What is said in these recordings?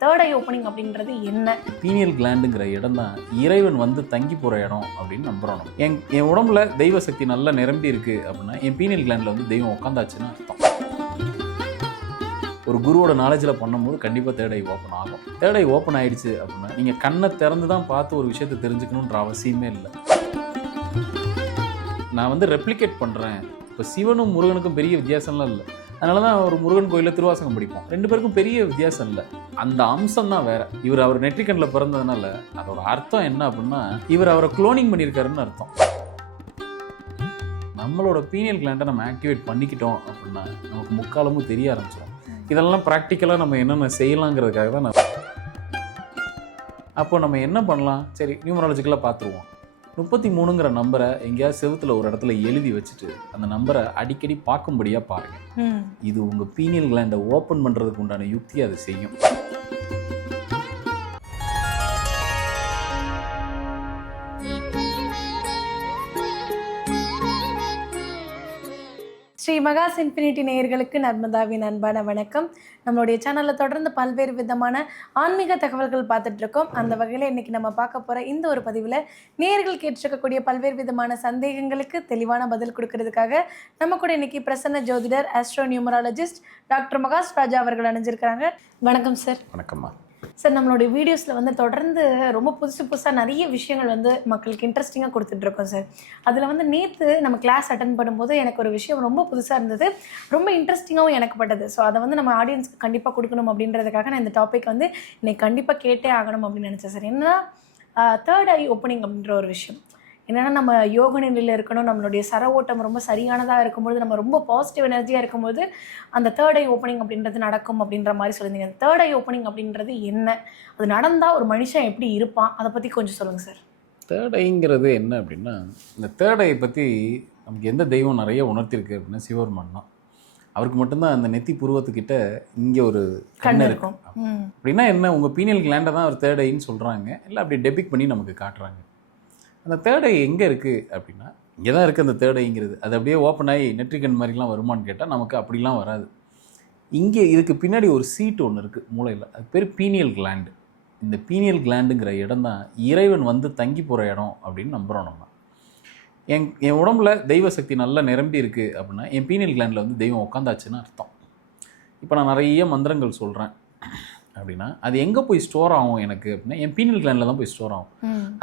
Third eye opening அப்படின்றது என்ன? Pineal கிளாண்டுங்கிற இடம் தான் இறைவன் வந்து தங்கி போகிற இடம் அப்படின்னு நம்புகிறோம் என் என் உடம்புல தெய்வ சக்தி நல்லா நிரம்பி இருக்கு அப்படின்னா என் பீனியல் கிளாண்டில் வந்து தெய்வம் உட்காந்தாச்சுன்னு அர்த்தம். ஒரு குருவோட நாலேஜில் பண்ணும்போது கண்டிப்பாக தேர்ட் ஐ ஓப்பன் ஆகும். தேர்ட் ஐ ஓப்பன் ஆயிடுச்சு அப்படின்னா நீங்கள் கண்ணை திறந்து தான் பார்த்து ஒரு விஷயத்தை தெரிஞ்சுக்கணுன்ற அவசியமே இல்லை. நான் வந்து ரெப்ளிகேட் பண்ணுறேன் இப்போ சிவனும் முருகனுக்கும் பெரிய வித்தியாசம்லாம் இல்லை. அதனால தான் ஒரு முருகன் கோயிலில் திருவாசகம் படிப்போம். ரெண்டு பேருக்கும் பெரிய வித்தியாசம் இல்லை. அந்த அம்சம் தான் வேற. இவர் அவர் நெற்றிக்கண்ணில் பிறந்ததுனால அதோட அர்த்தம் என்ன அப்படின்னா இவர் அவரை குளோனிங் பண்ணியிருக்காருன்னு அர்த்தம். நம்மளோட பீனியல் கிளாண்டை நம்ம ஆக்டிவேட் பண்ணிக்கிட்டோம் அப்படின்னா நமக்கு முக்காலமும் தெரிய ஆரம்பிச்சிடும் இதெல்லாம் ப்ராக்டிக்கலாக நம்ம என்னென்ன செய்யலாங்கிறதுக்காக தான் நான் அப்போ நம்ம என்ன பண்ணலாம்? சரி நியூமராலஜிக்கலாக பார்த்துருவோம் முப்பத்தி மூணுங்கிற நம்பரை எங்கேயாவது செவுத்துல ஒரு இடத்துல எழுதி வச்சுட்டு அந்த நம்பரை அடிக்கடி பார்க்கும்படியாக பாருங்கள் இது உங்கள் பீனியல் கிளாண்டை ஓப்பன் பண்ணுறதுக்கு உண்டான யுக்தி அது செய்யும். மகாஸ் இன்ஃபினிட்டி நேயர்களுக்கு நர்மதாவின் அன்பான வணக்கம். நம்மளுடைய சேனலில் தொடர்ந்து பல்வேறு விதமான ஆன்மீக தகவல்கள் பார்த்துட்ருக்கோம் அந்த வகையில் இன்றைக்கி நம்ம பார்க்க போகிற இந்த ஒரு பதிவில் நேயர்கள் கேட்டிருக்கக்கூடிய பல்வேறு விதமான சந்தேகங்களுக்கு தெளிவான பதில் கொடுக்கறதுக்காக நம்ம கூட இன்னைக்கு பிரசன்ன ஜோதிடர் astro numerologist doctor Mahas Raja அவர்கள் அணிஞ்சிருக்கிறாங்க. வணக்கம் சார் வணக்கம்மா. சார் நம்மளுடைய வீடியோஸில் வந்து தொடர்ந்து ரொம்ப புதுசு புதுசாக நிறைய விஷயங்கள் வந்து மக்களுக்கு இன்ட்ரெஸ்டிங்காக கொடுத்துட்ருக்கோம் சார். அதில் வந்து நேற்று நம்ம கிளாஸ் அட்டன் பண்ணும்போது எனக்கு ஒரு விஷயம் ரொம்ப புதுசாக இருந்தது. ரொம்ப இன்ட்ரெஸ்டிங்காகவும் எனக்கு பட்டது. ஸோ அதை வந்து நம்ம ஆடியன்ஸ்க்கு கண்டிப்பாக கொடுக்கணும் அப்படின்றதுக்காக நான் இந்த டாபிக் வந்து இன்னைக்கு கண்டிப்பாக கேட்டே ஆகணும் அப்படின்னு நினச்சேன் சார். என்னன்னா தேர்ட் ஐ ஓப்பனிங் அப்படின்ற ஒரு விஷயம். என்னன்னா நம்ம யோக நிலையில் இருக்கணும். நம்மளுடைய சர ஓட்டம் ரொம்ப சரியானதாக இருக்கும்போது நம்ம ரொம்ப பாசிட்டிவ் எனர்ஜியாக இருக்கும்போது அந்த தேர்ட் ஐ ஓப்பனிங் அப்படின்றது நடக்கும் அப்படின்ற மாதிரி சொல்லியிருந்தீங்க. அந்த தேர்ட் ஐ ஓப்பனிங் அப்படின்றது என்ன? அது நடந்தால் ஒரு மனுஷன் எப்படி இருப்பான்? அதை பற்றி கொஞ்சம் சொல்லுங்கள் சார் தேர்ட் ஐங்கிறது என்ன அப்படின்னா இந்த தேர்ட் ஐ பற்றி நமக்கு எந்த தெய்வம் நிறைய உணர்த்திருக்கு அப்படின்னா சிவபெருமான் தான் அவருக்கு மட்டும்தான் அந்த நெத்தி புருவத்துக்கிட்ட இங்கே ஒரு கண் இருக்கும். அப்படின்னா என்ன? உங்கள் பீனியல் கிளாண்டை தான் ஒரு தேர்ட் ஐன்னு சொல்கிறாங்க இல்லை அப்படி டெபிக் பண்ணி நமக்கு காட்டுறாங்க. அந்த தேர்ட் ஐ எங்கே இருக்குது அப்படின்னா இங்கே தான் இருக்குது அந்த தேர்ட் ஐங்கிறது அது அப்படியே ஓப்பன் ஆகி நெற்றிக்கண் மாதிரிலாம் வருமான்னு கேட்டால் நமக்கு அப்படிலாம் வராது. இங்கே இதுக்கு பின்னாடி ஒரு சீட் ஒன்று இருக்குது மூளையில். அது பேர் பீனியல் கிளாண்டு இந்த பீனியல் கிளாண்டுங்கிற இடம் தான் இறைவன் வந்து தங்கி போகிற இடம் அப்படின்னு நம்புகிறோம் நம்ம. என் என் உடம்புல தெய்வ சக்தி நல்லா நிரம்பி இருக்குது அப்படின்னா என் பீனியல் கிளாண்டில் வந்து தெய்வம் உட்காந்தாச்சுன்னு அர்த்தம். இப்போ நான் நிறைய மந்திரங்கள் சொல்கிறேன் அப்படின்னா அது எங்கே போய் ஸ்டோர் ஆகும் எனக்கு அப்படின்னா என் பீனியல் கிளாண்டில் தான் போய் ஸ்டோர் ஆகும்.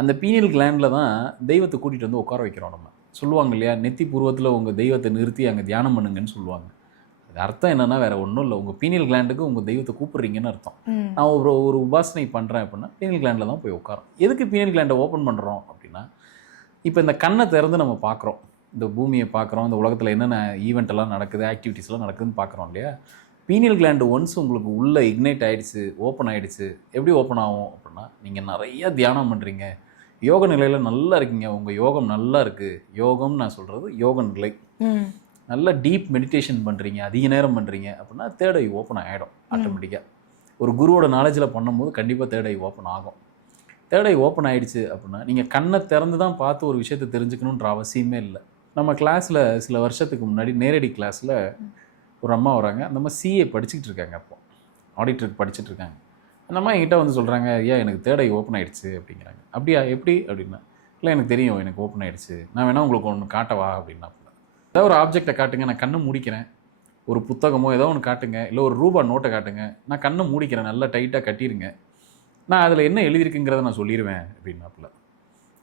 அந்த பீனியல் கிளாண்டில் தான் தெய்வத்தை கூட்டிகிட்டு வந்து உட்கார வைக்கிறோம் நம்ம. சொல்லுவாங்க இல்லையா நெத்தி பூர்வத்தில் உங்கள் தெய்வத்தை நிறுத்தி அங்கே தியானம் பண்ணுங்கன்னு சொல்லுவாங்க. அது அர்த்தம் என்னன்னா வேற ஒன்றும் இல்லை. உங்கள் பீனியல் கிளாண்டுக்கு உங்கள் தெய்வத்தை கூப்பிடுறீங்கன்னு அர்த்தம். நான் ஒரு ஒரு உபாசனை பண்ணுறேன் அப்படின்னா பீனியல் கிளாண்டில் தான் போய் உட்காரோம். எதுக்கு பீனியல் கிளாண்டை ஓப்பன் பண்ணுறோம் அப்படின்னா இப்போ இந்த கண்ணை திறந்து நம்ம பார்க்குறோம். இந்த பூமியை பார்க்குறோம். இந்த உலகத்தில் என்னென்ன ஈவெண்ட் எல்லாம் நடக்குது ஆக்டிவிட்டீஸ்லாம் நடக்குதுன்னு பார்க்குறோம் இல்லையா? பீனியல் கிளாண்டு ஒன்ஸ் உங்களுக்கு உள்ளே இக்னைட் ஆயிடுச்சு ஓப்பன் ஆயிடுச்சு. எப்படி ஓப்பன் ஆகும் அப்படின்னா நீங்கள் நிறைய தியானம் பண்ணுறீங்க யோக நிலையில் நல்லா இருக்கீங்க. உங்கள் யோகம் நல்லா இருக்குது யோகம் நான் சொல்கிறது யோக நிலை. நல்ல டீப் மெடிடேஷன் பண்ணுறீங்க அதிக நேரம் பண்ணுறீங்க அப்படின்னா தேர்ட் ஐ ஓப்பன் ஆகிடும் ஆட்டோமேட்டிக்காக ஒரு குருவோட நாலேஜில் பண்ணும்போது கண்டிப்பாக தேர்ட் ஐ ஓப்பன் ஆகும். தேர்ட் ஐ ஓப்பன் ஆயிடுச்சு அப்படின்னா நீங்கள் கண்ணை திறந்து தான் பார்த்து ஒரு விஷயத்தை தெரிஞ்சுக்கணுன்ற அவசியமே இல்லை. நம்ம கிளாஸில் சில வருஷத்துக்கு முன்னாடி நேரடி கிளாஸில் ஒரு அம்மா வராங்க அந்த அம்மா சிஏ படிச்சுக்கிட்டு இருக்காங்க அப்போ. ஆடிட்டருக்கு படிச்சுட்டு இருக்காங்க. அந்த அம்மா என்கிட்ட வந்து சொல்கிறாங்க ஐயா எனக்கு தேர்ட் ஐ ஓப்பன் ஆகிடுச்சு அப்படிங்கிறாங்க. அப்படியா? எப்படி? அப்படின்னா இல்லை எனக்கு தெரியும் எனக்கு ஓப்பன் ஆகிடுச்சு நான் வேணால் உங்களுக்கு ஒன்று காட்டவா? அப்படின்னா ஏதாவது ஒரு ஆப்ஜெக்டை காட்டுங்க நான் கண்ணை மூடிக்கிறேன். ஒரு புத்தகமோ ஏதோ ஒன்று காட்டுங்க இல்லை ஒரு ரூபா நோட்டை காட்டுங்க. நான் கண்ணை மூடிக்கிறேன் நல்லா டைட்டாக கட்டிடுங்க நான் அதில் என்ன எழுதியிருக்குங்கிறத நான் சொல்லிடுவேன் அப்படின்னாப்புல.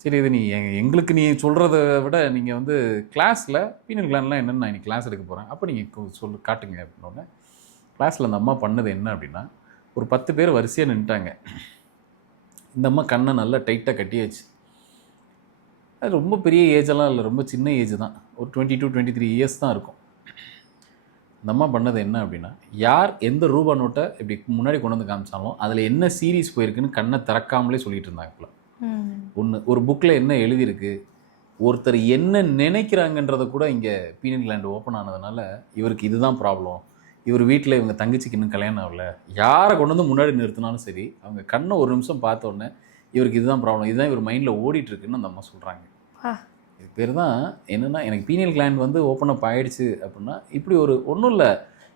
சரி இது நீ எங்களுக்கு நீ சொல்கிறத விட நீங்கள் வந்து கிளாஸில் பீனல் கிளான்லாம் என்னென்னு நான் கிளாஸ் எடுக்க போகிறேன் அப்போ நீங்கள் சொல்லு காட்டுங்க அப்படின்னோடனே கிளாஸில் அந்த அம்மா பண்ணது என்ன அப்படின்னா ஒரு பத்து பேர் வரிசையாக நின்ட்டாங்க இந்த அம்மா கண்ணை நல்லா டைட்டாக கட்டியாச்சு. அது ரொம்ப பெரிய ஏஜெல்லாம் இல்லை ரொம்ப சின்ன ஏஜ் தான். ஒரு twenty two twenty three years தான் இருக்கும். இந்த அம்மா பண்ணது என்ன அப்படின்னா யார் எந்த ரூபா நோட்டை இப்படி முன்னாடி கொண்டு வந்து காமிச்சாலும் அதில் என்ன சீரீஸ் போயிருக்குன்னு கண்ணை திறக்காமலே சொல்லிகிட்டு இருந்தாங்க ஒன்று ஒரு புக்கில் என்ன எழுதியிருக்கு ஒருத்தர் என்ன நினைக்கிறாங்கன்றத கூட இங்கே பீனல் கிளாண்ட் ஓப்பன் ஆனதுனால இவருக்கு இதுதான் ப்ராப்ளம் இவர் வீட்டில் இவங்க தங்கச்சிக்கு இன்னும் கல்யாணம் ஆகல. யாரை கொண்டு வந்து முன்னாடி நிறுத்தினாலும் சரி அவங்க கண்ணை ஒரு நிமிஷம் பார்த்த உடனே இவருக்கு இதுதான் ப்ராப்ளம் இதுதான் இவர் மைண்டில் ஓடிட்டு இருக்குன்னு அந்த அம்மா சொல்கிறாங்க. இது பேர் தான் என்னென்னா எனக்கு பீனியல் கிளாண்ட் வந்து ஓப்பன் அப் ஆயிடுச்சு அப்படின்னா இப்படி ஒரு ஒன்றும் இல்லை.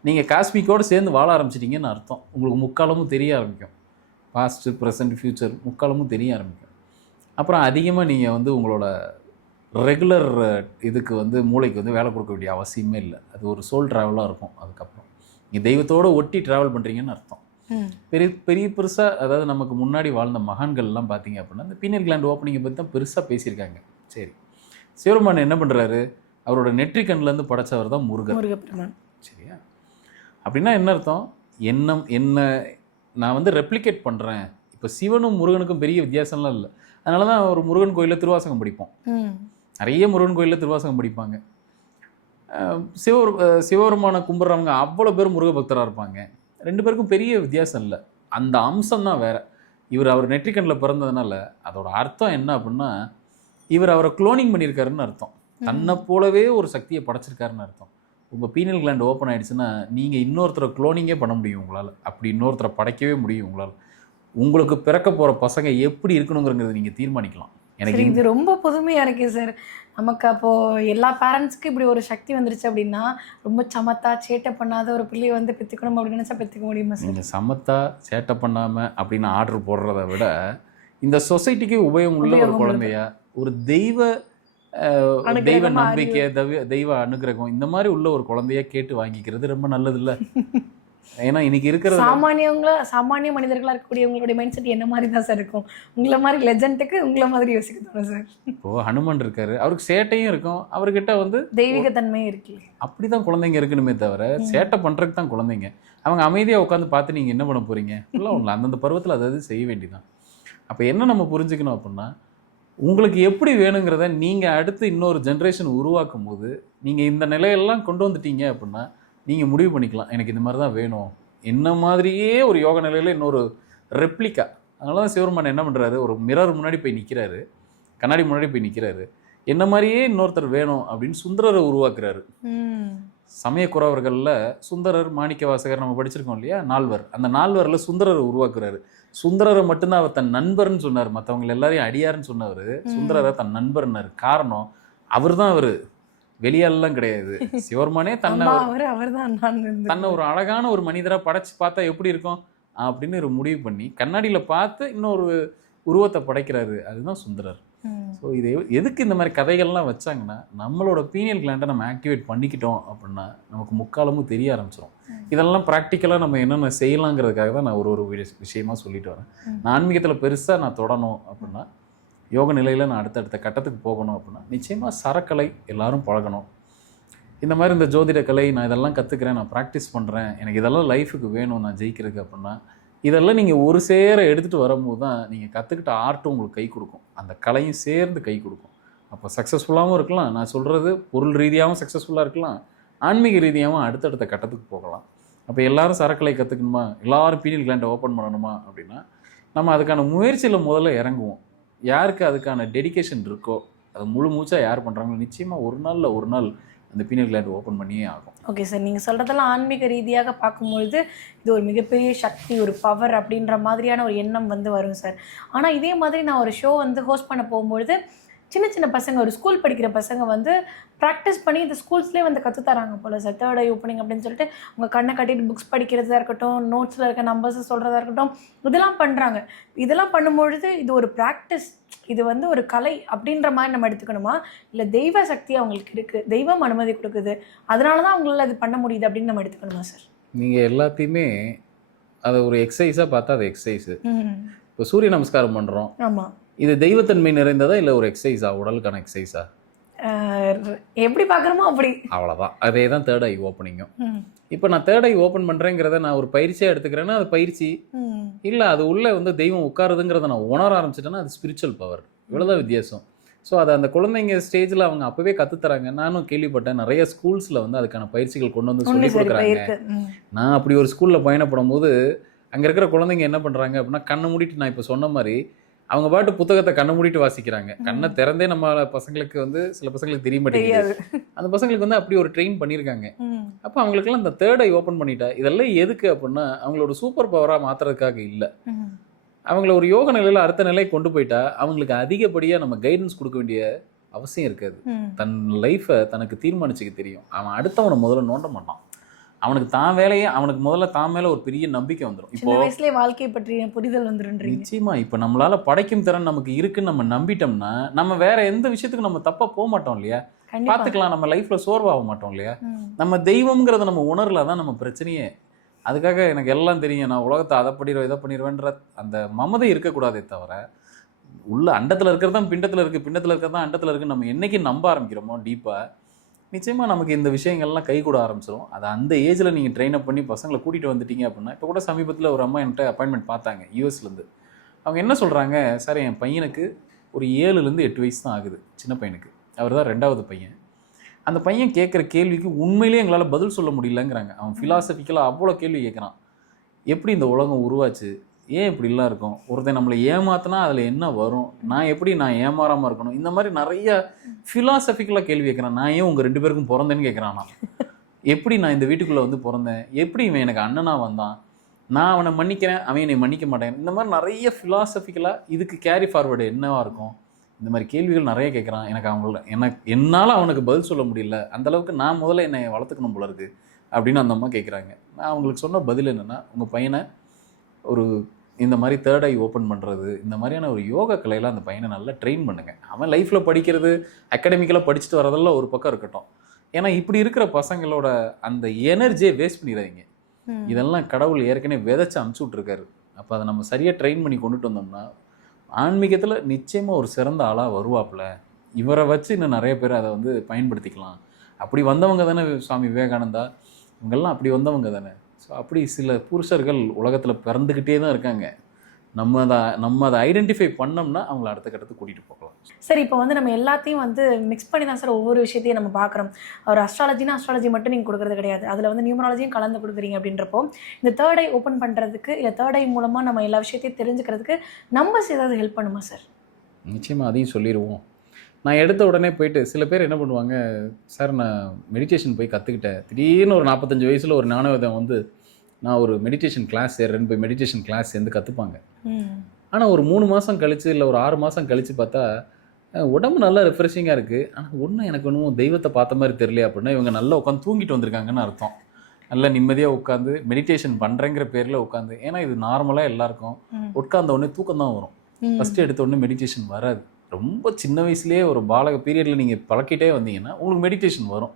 நீங்கள் காஸ்மிக்கோடு சேர்ந்து வாழ ஆரம்பிச்சிட்டிங்கன்னு அர்த்தம். உங்களுக்கு முக்காலமும் தெரிய ஆரம்பிக்கும். பாஸ்ட்டு ப்ரெசன்ட் ஃப்யூச்சர் முக்காலமும் தெரிய ஆரம்பிக்கும். அப்புறம் அதிகமாக நீங்கள் வந்து உங்களோட ரெகுலர் இதுக்கு வந்து மூளைக்கு வந்து வேலை கொடுக்க வேண்டிய அவசியமே இல்லை. அது ஒரு சோல் ட்ராவலாக இருக்கும் அதுக்கப்புறம். நீங்கள் தெய்வத்தோடு ஒட்டி ட்ராவல் பண்ணுறீங்கன்னு அர்த்தம். பெரிய பெரிய பெருசாக அதாவது நமக்கு முன்னாடி வாழ்ந்த மகான்கள்லாம் பார்த்தீங்க அப்படின்னா இந்த பீனியல் கிளாண்ட் ஓப்பனிங்கை பற்றி தான் பெருசாக பேசியிருக்காங்க. சரி. சிவருமான் என்ன பண்ணுறாரு அவரோட நெற்றி கண்ணிலேருந்து படைச்சவர் தான் முருகர். முருகப்பெருமான். சரியா? அப்படின்னா என்ன அர்த்தம்? எண்ணம் என்ன நான் வந்து ரெப்ளிகேட் பண்ணுறேன் இப்போ சிவனும் முருகனுக்கும் பெரிய வித்தியாசம்லாம் இல்லை. அதனால தான் ஒரு முருகன் கோயிலில் திருவாசகம் படிப்போம். நிறைய முருகன் கோயிலில் திருவாசகம் படிப்பாங்க. அஹ் சிவ அஹ் சிவபெருமானை கும்பிட்றவங்க அவ்வளோ பேர் முருக பக்தராக இருப்பாங்க. ரெண்டு பேருக்கும் பெரிய வித்தியாசம் இல்லை. அந்த அம்சம் தான் வேற. இவர் அவர் நெற்றிக்கண்ணில் பிறந்ததுனால அதோட அர்த்தம் என்ன அப்படின்னா இவர் அவரை குளோனிங் பண்ணியிருக்காருன்னு அர்த்தம். தன்னை போலவே ஒரு சக்தியை படைச்சிருக்காருன்னு அர்த்தம். உங்கள் பீனல் கிளாண்ட் ஓப்பன் ஆயிடுச்சுன்னா நீங்கள் இன்னொருத்தரை குளோனிங்கே பண்ண முடியும் உங்களால். அப்படி இன்னொருத்தரை படைக்கவே முடியும் உங்களால். உங்களுக்கு பிறக்க போகிற பசங்க எப்படி இருக்கணுங்கிறத நீங்கள் தீர்மானிக்கலாம். எனக்கு இது ரொம்ப புதுமையா இருக்கு சார் நமக்கு அப்போ எல்லா பேரண்ட்ஸ்க்கும் இப்படி ஒரு சக்தி வந்துருச்சு அப்படின்னா ரொம்ப சமத்தா சேட்டை பண்ணாத ஒரு பிள்ளையை வந்து பெத்துக்கணும் அப்படின்னு நினைச்சா பெத்துக்க முடியுமா சார் நீங்கள் சமத்தா சேட்டை பண்ணாமல் அப்படின்னு ஆர்டர் போடுறத விட இந்த சொசைட்டிக்கு உபயோகம் உள்ள ஒரு குழந்தையா ஒரு தெய்வ தெய்வ. நம்பிக்கை தெய்வ அனுகிரகம் இந்த மாதிரி உள்ள ஒரு குழந்தைய கேட்டு வாங்கிக்கிறது ரொம்ப நல்லது இல்ல ஏன்னா இன்னைக்கு இருக்கிறது சாமானியவங்கள சாமானிய மனிதர்களா இருக்கக்கூடியவங்களுடைய மைண்ட் செட் என்ன மாதிரி தான் சார் இருக்கும்? உங்களை மாதிரி லெஜண்டுக்கு உங்களை மாதிரி யோசிக்க தோணும் சார் இப்போ ஹனுமன் இருக்காரு. அவருக்கு சேட்டையும் இருக்கும். அவர்கிட்ட வந்து தெய்வீக தன்மையே இருக்கு அப்படிதான் குழந்தைங்க இருக்கணுமே தவிர சேட்டை பண்றதுக்கு தான் குழந்தைங்க. அவங்க அமைதியா உட்காந்து பார்த்து நீங்க என்ன பண்ண போறீங்க? ஃபுல்லாக ஒன்றும் அந்தந்த பருவத்தில் அதாவது செய்ய வேண்டியதான் அப்போ என்ன நம்ம புரிஞ்சுக்கணும் அப்படின்னா உங்களுக்கு எப்படி வேணுங்கிறத நீங்க அடுத்து இன்னொரு ஜென்ரேஷன் உருவாக்கும் போது நீங்க இந்த நிலையெல்லாம் கொண்டு வந்துட்டீங்க அப்படின்னா நீங்க முடிவு பண்ணிக்கலாம். எனக்கு இந்த மாதிரி தான் வேணும். என்ன மாதிரியே ஒரு யோக நிலையில இன்னொரு ரெப்ளிகா அதனால தான் சிவருமான் என்ன பண்றாரு? ஒரு மிரர் முன்னாடி போய் நிக்கிறாரு. கண்ணாடி முன்னாடி போய் நிக்கிறாரு. என்ன மாதிரியே இன்னொருத்தர் வேணும் அப்படின்னு சுந்தரரை உருவாக்குறாரு. சமயக்குறவர்களில் சுந்தரர் மாணிக்கவாசகர் நம்ம படிச்சிருக்கோம் இல்லையா? நால்வர். அந்த நால்வரில் சுந்தரரை உருவாக்குறாரு. சுந்தரரை மட்டும்தான் அவர் தன் நண்பர்னு சொன்னார். மற்றவங்க எல்லாரையும் அடியாருன்னு சொன்னவர். சுந்தரரை தன் நண்பர்னார் காரணம் அவர் தான் அவர். வெளியாலெல்லாம் கிடையாது. சிவர்மானே தன்னை அவர் இருந்தேன். தன்னை ஒரு அழகான ஒரு மனிதரா படைச்சு பார்த்தா எப்படி இருக்கும்? அப்படின்னு ஒரு முடிவு பண்ணி கண்ணாடியில பார்த்து இன்னொரு உருவத்தை படைக்கிறாரு. அதுதான் சுந்தரர். ஸோ இது எதுக்கு இந்த மாதிரி கதைகள்லாம் வச்சாங்கன்னா நம்மளோட பீனியல் கிளாண்டை நம்ம ஆக்டிவேட் பண்ணிக்கிட்டோம் அப்படின்னா நமக்கு முக்காலமும் தெரிய ஆரம்பிச்சிடும் இதெல்லாம் ப்ராக்டிக்கலாக நம்ம என்னென்ன செய்யலாங்கிறதுக்காக தான் நான் ஒரு ஒரு விஷ- விஷயமா சொல்லிட்டு வரேன். நான் ஆன்மீகத்தில் பெருசாக நான் தொடணும் அப்படின்னா யோக நிலையில் நான் அடுத்தடுத்த கட்டத்துக்கு போகணும் அப்படின்னா நிச்சயமாக சரக்கலை எல்லாரும் பழகணும். இந்த மாதிரி இந்த ஜோதிட கலை நான் இதெல்லாம் கற்றுக்கிறேன் நான் ப்ராக்டிஸ் பண்ணுறேன் எனக்கு இதெல்லாம் லைஃபுக்கு வேணும் நான் ஜெயிக்கிறதுக்கு அப்படின்னா இதெல்லாம் நீங்கள் ஒரு சேர எடுத்துகிட்டு வரும்போது தான் நீங்கள் கற்றுக்கிட்ட ஆர்ட்டும் உங்களுக்கு கை கொடுக்கும். அந்த கலையும் சேர்ந்து கை கொடுக்கும். அப்போ சக்ஸஸ்ஃபுல்லாகவும் இருக்கலாம். நான் சொல்கிறது பொருள் ரீதியாகவும் சக்ஸஸ்ஃபுல்லாக இருக்கலாம். ஆன்மீக ரீதியாகவும் அடுத்தடுத்த கட்டத்துக்கு போகலாம். அப்போ எல்லாரும் சரக்கலை கற்றுக்கணுமா எல்லாரும் பீனியல் கிளாண்டை ஓப்பன் பண்ணணுமா அப்படின்னா நம்ம அதுக்கான முயற்சியில் முதல்ல இறங்குவோம். யாருக்கு அதுக்கான டெடிகேஷன் இருக்கோ அது முழு மூச்சா யார் பண்ணுறாங்களோ நிச்சயமாக ஒரு நாளில் ஒரு நாள் அந்த பீனியல் கிளாண்ட் ஓப்பன் பண்ணியே ஆகும். ஓகே சார் நீங்கள் சொல்கிறதெல்லாம் ஆன்மீக ரீதியாக பார்க்கும்பொழுது இது ஒரு மிகப்பெரிய சக்தி ஒரு பவர் அப்படின்ற மாதிரியான ஒரு எண்ணம் வந்து வரும் சார் ஆனால் இதே மாதிரி நான் ஒரு ஷோ வந்து ஹோஸ்ட் பண்ண போகும்பொழுது சின்ன சின்ன பசங்க ஒரு ஸ்கூல் படிக்கிற பசங்க வந்து ப்ராக்டிஸ் பண்ணி இந்த ஸ்கூல்ஸ்லேயே வந்து கற்று தராங்க போல் சார் தேர்ட் ஐ ஓப்பனிங் அப்படின்னு சொல்லிட்டு உங்கள் கண்ணை கட்டிட்டு புக்ஸ் படிக்கிறதா இருக்கட்டும் நோட்ஸில் இருக்க நம்பர்ஸ் சொல்கிறதா இருக்கட்டும் இதெல்லாம் பண்ணுறாங்க இதெல்லாம் பண்ணும்பொழுது இது ஒரு ப்ராக்டிஸ் இது வந்து ஒரு கலை அப்படின்ற மாதிரி நம்ம எடுத்துக்கணுமா? இல்லை தெய்வ சக்தி அவங்களுக்கு இருக்குது தெய்வம் அனுமதி கொடுக்குது அதனால தான் அவங்களால அது பண்ண முடியுது அப்படின்னு நம்ம எடுத்துக்கணுமா சார் நீங்கள் எல்லாத்தையுமே அதை ஒரு எக்ஸசைஸாக பார்த்தா அது எக்ஸசைஸு இப்போ சூரிய நமஸ்காரம் பண்ணுறோம் ஆமாம் இது தெய்வத்தன்மை நிறைந்ததா இல்லை ஒரு எக்ஸசைஸா உடலுக்கான எக்ஸசைஸா எப்படி பார்க்குறோமோ அப்படி. அவ்வளோதான் அதே தான் தேர்ட் ஐ ஓப்பனிங்கும் இப்போ நான் தேர்ட் ஐ ஓப்பன் பண்ணுறேங்கிறத நான் ஒரு பயிற்சியாக எடுத்துக்கிறேன்னா அது பயிற்சி. இல்லை அது உள்ளே வந்து தெய்வம் உட்காருதுங்கிறத நான் உணர ஆரம்பிச்சிட்டேன்னா அது ஸ்பிரிச்சுவல் பவர் இவ்வளோதான் வித்தியாசம். ஸோ அதை அந்த குழந்தைங்க ஸ்டேஜில் அவங்க அப்போவே கற்றுத்தராங்க நானும் கேள்விப்பட்டேன். நிறைய ஸ்கூல்ஸில் வந்து அதுக்கான பயிற்சிகள் கொண்டு வந்து சொல்லி கொடுக்குறாங்க. நான் அப்படி ஒரு ஸ்கூலில் பயணப்படும் போது அங்கே இருக்கிற குழந்தைங்க என்ன பண்ணுறாங்க அப்படின்னா கண்ணை மூடிட்டு நான் இப்போ சொன்ன மாதிரி அவங்க பாட்டு புத்தகத்தை கண்ணை மூடிட்டு வாசிக்கிறாங்க. கண்ணை திறந்தே நம்ம பசங்களுக்கு வந்து சில பசங்களுக்கு தெரிய மாட்டேங்குது. அந்த பசங்களுக்கு வந்து அப்படி ஒரு ட்ரெயின் பண்ணியிருக்காங்க அப்போ அவங்களுக்குலாம் இந்த தேர்ட் ஐ ஓப்பன் பண்ணிட்டா இதெல்லாம் எதுக்கு அப்படின்னா அவங்களோட சூப்பர் பவராக மாற்றுறதுக்காக இல்லை. அவங்கள ஒரு யோக நிலையில் அடுத்த நிலை கொண்டு போயிட்டா அவங்களுக்கு அதிகப்படியாக நம்ம கைடன்ஸ் கொடுக்க வேண்டிய அவசியம் இருக்காது. தன் லைஃப்பை தனக்கு தீர்மானிச்சுக்க தெரியும். அவன் அடுத்தவனை முதல்ல நோண்ட மாட்டான். அவனுக்கு தான் வேலையே அவனுக்கு முதல்ல தான் மேல ஒரு பெரிய நம்பிக்கை வந்துடும் இப்போ சின்ன வயசுலயே வாழ்க்கையை பற்றிய புரிதல் வந்துருன்றீங்க. நிச்சயமா இப்போ நம்மளால படைக்கும் திறன் நமக்கு இருக்குன்னு நம்ம நம்பிட்டோம்னா நம்ம வேற எந்த விஷயத்துக்கும் நம்ம தப்பா போக மாட்டோம் இல்லையா? பார்த்துக்கலாம் நம்ம லைஃப்ல சோர்வாக மாட்டோம் இல்லையா. நம்ம தெய்வம்ங்கிறத நம்ம உணரல தான் நம்ம பிரச்சனையே. அதுக்காக எனக்கு எல்லாம் தெரியும் நான் உலகத்தை அதை பண்ணிடுவேன் இதை பண்ணிடுவேன்ற அந்த மமதை இருக்கக்கூடாதே தவிர உள்ள அண்டத்தில் இருக்கிறது தான் பிண்டத்தில் இருக்குது பிண்டத்தில் இருக்கிறது தான் அண்டத்தில் இருக்குது நம்ம என்னைக்கு நம்ப ஆரம்பிக்கிறோமோ டீப்பாக நிச்சயமாக நமக்கு இந்த விஷயங்கள்லாம் கை கூட ஆரம்பிச்சிடும் அதை அந்த ஏஜில் நீங்கள் ட்ரெயின் அப் பண்ணி பசங்களை கூட்டிகிட்டு வந்துட்டீங்க அப்படின்னா இப்போ கூட சமீபத்தில் ஒரு அம்மா என்கிட்ட அப்பாயின்மெண்ட் பார்த்தாங்க யூஎஸ்லேருந்து அவங்க என்ன சொல்கிறாங்க சார் என் பையனுக்கு ஒரு ஏழுலேருந்து எட்டு வயசு தான் ஆகுது சின்ன பையனுக்கு. அவர் தான் ரெண்டாவது பையன். அந்த பையன் கேட்குற கேள்விக்கு உண்மையிலேயே எங்களால் பதில் சொல்ல முடியலங்கிறாங்க. அவன் ஃபிலாசபிக்கலாக அவ்வளோ கேள்வி கேட்குறான். எப்படி இந்த உலகம் உருவாச்சு? ஏன் இப்படிலாம் இருக்கும்? ஒருத்தன் நம்மளை ஏமாத்தினா அதில் என்ன வரும்? நான் எப்படி நான் ஏமாறாமல் இருக்கணும்? இந்த மாதிரி நிறைய ஃபிலாசபிக்கலாக கேள்வி கேட்குறான் நான் ஏன் உங்கள் ரெண்டு பேருக்கும் பிறந்தேன்னு கேட்குறான் எப்படி நான் இந்த வீட்டுக்குள்ளே வந்து பிறந்தேன்? எப்படி இவன் எனக்கு அண்ணனாக வந்தான்? நான் அவனை மன்னிக்கிறேன் அவன் என்னை மன்னிக்க மாட்டேன். இந்த மாதிரி நிறைய ஃபிலாசபிக்கலாக இதுக்கு கேரி ஃபார்வர்டு என்னவாக இருக்கும்? இந்த மாதிரி கேள்விகள் நிறைய கேட்குறான் எனக்கு அவங்கள எனக்கு என்னால் அவனுக்கு பதில் சொல்ல முடியல. அந்த அளவுக்கு நான் முதல்ல என்னை வளர்த்துக்கணும் போல இருக்குது அப்படின்னு அந்த அம்மா கேட்குறாங்க நான் அவங்களுக்கு சொன்ன பதில் என்னென்னா உங்கள் பையனை ஒரு இந்த மாதிரி தேர்ட் ஐ ஓப்பன் பண்ணுறது இந்த மாதிரியான ஒரு யோகா கலையில் அந்த பையனை நல்லா ட்ரெயின் பண்ணுங்க. அவன் லைஃப்பில் படிக்கிறது அகாடமிக்கலாக படிச்சுட்டு வரதெல்லாம் ஒரு பக்கம் இருக்கட்டும். ஏன்னா இப்படி இருக்கிற பசங்களோட அந்த எனர்ஜியை வேஸ்ட் பண்ணிடாதீங்க. இதெல்லாம் கடவுள் ஏற்கனவே விதைச்சு அமுச்சு விட்ருக்காரு அப்போ அதை நம்ம சரியாக ட்ரெயின் பண்ணி கொண்டுட்டு வந்தோம்னா ஆன்மீகத்தில் நிச்சயமாக ஒரு சிறந்த ஆளாக வருவாப்புல. இவரை வச்சு இன்னும் நிறைய பேர் அதை வந்து பயன்படுத்திக்கலாம். அப்படி வந்தவங்க தானே சுவாமி விவேகானந்தா? இவங்கெல்லாம் அப்படி வந்தவங்க தானே? அப்படி சில புருஷர்கள் உலகத்தில் பிறந்துக்கிட்டே தான் இருக்காங்க. நம்ம அதை நம்ம அதை ஐடென்டிஃபை பண்ணோம்னா அவங்கள அடுத்த கட்டத்துக்கு கூட்டிகிட்டு போகலாம். சரி இப்போ வந்து நம்ம எல்லாத்தையும் வந்து மிக்ஸ் பண்ணி தான் சார் ஒவ்வொரு விஷயத்தையும் நம்ம பார்க்குறோம். ஒரு அஸ்ட்ராலஜினா அஸ்ட்ராலஜி மட்டும் நீங்கள் கொடுக்கறது கிடையாது. அதில் வந்து நியூமராலஜியும் கலந்து கொடுக்குறீங்க அப்படின்றப்போ இந்த தேர்ட் ஐ ஓப்பன் பண்ணுறதுக்கு இல்லை தேர்ட் ஐ மூலமாக நம்ம எல்லா விஷயத்தையும் தெரிஞ்சுக்கிறதுக்கு நம்பர்ஸ் ஏதாவது ஹெல்ப் பண்ணுமா சார்? நிச்சயமாக அதையும் சொல்லிடுவோம் நான் எடுத்த உடனே போயிட்டு சில பேர் என்ன பண்ணுவாங்க சார் நான் மெடிடேஷன் போய் கற்றுக்கிட்டேன் திடீர்னு ஒரு நாற்பத்தஞ்சு வயசில் ஒரு ஞானவேதம் வந்து நான் ஒரு மெடிடேஷன் கிளாஸ் சேர்றேன்னு போய் மெடிடேஷன் கிளாஸ் சேர்ந்து கற்றுப்பாங்க ஆனால் ஒரு மூணு மாதம் கழிச்சு இல்லை ஒரு ஆறு மாதம் கழிச்சு பார்த்தா உடம்பு நல்லா ரெஃப்ரெஷிங்காக இருக்குது ஆனால் ஒன்றும் எனக்கு ஒன்றும் தெய்வத்தை பார்த்த மாதிரி தெரியல அப்படின்னா இவங்க நல்லா உட்காந்து தூங்கிட்டு வந்திருக்காங்கன்னு அர்த்தம். நல்லா நிம்மதியாக உட்காந்து மெடிடேஷன் பண்ணுறேங்கிற பேரில் உட்காந்து ஏன்னா இது நார்மலாக எல்லாருக்கும். ம். உட்கார்ந்த உடனே தூக்கம் தான் வரும். ஃபஸ்ட்டு எடுத்த உடனே மெடிடேஷன் வராது. ரொம்ப சின்ன வயசுலேயே ஒரு பாலக பீரியடில் நீங்கள் பழக்கிட்டே வந்தீங்கன்னா உங்களுக்கு மெடிடேஷன் வரும்.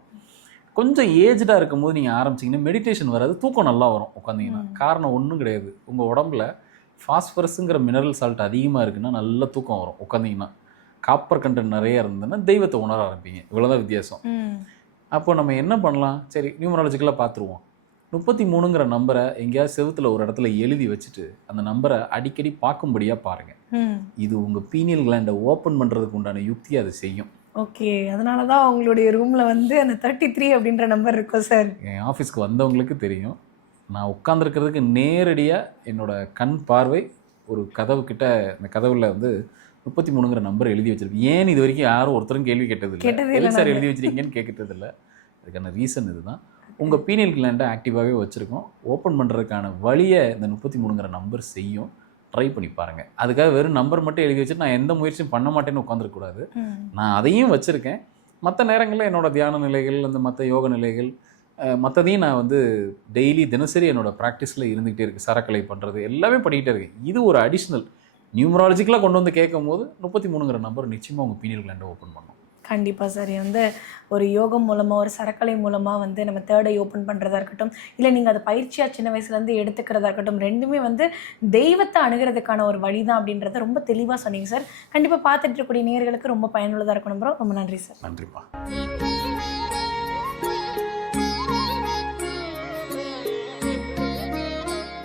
கொஞ்சம் ஏஜ்டாக இருக்கும்போது நீங்கள் ஆரம்பிச்சிங்கன்னா மெடிடேஷன் வராது தூக்கம் நல்லா வரும் உட்காந்தீங்கன்னா. காரணம் ஒன்றும் கிடையாது. உங்கள் உடம்புல ஃபாஸ்பரஸுங்கிற மினரல் சால்ட் அதிகமாக இருக்குன்னா நல்ல தூக்கம் வரும் உட்காந்தீங்கன்னா. காப்பர் கண்டென்ட் நிறைய இருந்ததுன்னா தெய்வத்தை உணர ஆரம்பிங்க. இவ்வளோதான் வித்தியாசம். அப்போ நம்ம என்ன பண்ணலாம்? சரி நியூமராலஜிக்கலாக பார்த்துருவோம் முப்பத்தி மூணுங்கிற நம்பரை எங்கேயாவது செவுத்துல ஒரு இடத்துல எழுதி வச்சுட்டு அந்த நம்பரை அடிக்கடி பார்க்கும்படியாக பாருங்கள் இது உங்கள் பீனியல் கிளாண்டை ஓப்பன் பண்ணுறதுக்கு உண்டான யுக்தி அதை செய்யும். ஓகே அதனால தான் உங்களுடைய ரூமில் வந்து அந்த தேர்ட்டி த்ரீ அப்படின்ற நம்பர் இருக்கும் சார் என் ஆஃபீஸ்க்கு வந்தவங்களுக்கு தெரியும். நான் உட்காந்துருக்கிறதுக்கு நேரடியாக என்னோட கண் பார்வை ஒரு கதவு கிட்ட இந்த கதவுல வந்து முப்பத்தி மூணுங்கிற நம்பர் எழுதி வச்சிருக்கு. ஏன் இது வரைக்கும் யாரும் ஒருத்தரும் கேள்வி கேட்டது கேட்டதே இல்லை சார். எழுதி வச்சிருக்கீங்கன்னு கேட்கறது இல்லை அதுக்கான ரீசன் இதுதான். உங்கள் பீனியல் கிளாண்டை ஆக்டிவாகவே வச்சுருக்கோம். ஓப்பன் பண்ணுறதுக்கான வழியை இந்த முப்பத்தி மூணுங்கிற நம்பர் செய்யும். ட்ரை பண்ணி பாருங்கள் அதுக்காக வெறும் நம்பர் மட்டும் எழுதி வச்சுட்டு நான் எந்த முயற்சியும் பண்ண மாட்டேன்னு உட்காந்துருக்கூடாது நான் அதையும் வச்சுருக்கேன். மற்ற நேரங்களில் என்னோட தியான நிலைகள் அந்த மற்ற யோக நிலைகள் மற்றதையும் நான் வந்து டெய்லி தினசரி என்னோட ப்ராக்டிஸில் இருந்துகிட்டே இருக்குது சரக்கலை பண்ணுறது எல்லாமே பண்ணிக்கிட்டே இருக்கேன். இது ஒரு அடிஷ்னல் நியூமராலஜிக்கலாக கொண்டு வந்து கேட்கும் போது முப்பத்தி மூணுங்கிற நம்பர் நிச்சயமாக உங்கள் பீனியல் கிளாண்டை ஓப்பன் பண்ணும். கண்டிப்பாக சார். இது வந்து ஒரு யோகம் மூலமாக ஒரு சரக்கலை மூலமாக வந்து நம்ம தேர்டை ஓப்பன் பண்ணுறதா இருக்கட்டும் இல்லை நீங்கள் அதை பயிற்சியாக சின்ன வயசுலேருந்து எடுத்துக்கிறதா இருக்கட்டும் ரெண்டுமே வந்து தெய்வத்தை அணுகிறதுக்கான ஒரு வழி தான் அப்படின்றத ரொம்ப தெளிவாக சொன்னீங்க சார். கண்டிப்பாக பார்த்துட்டு இருக்கக்கூடிய நேர்களுக்கு ரொம்ப பயனுள்ளதாக இருக்கணும் ரொம்ப நன்றி சார். நன்றிப்பா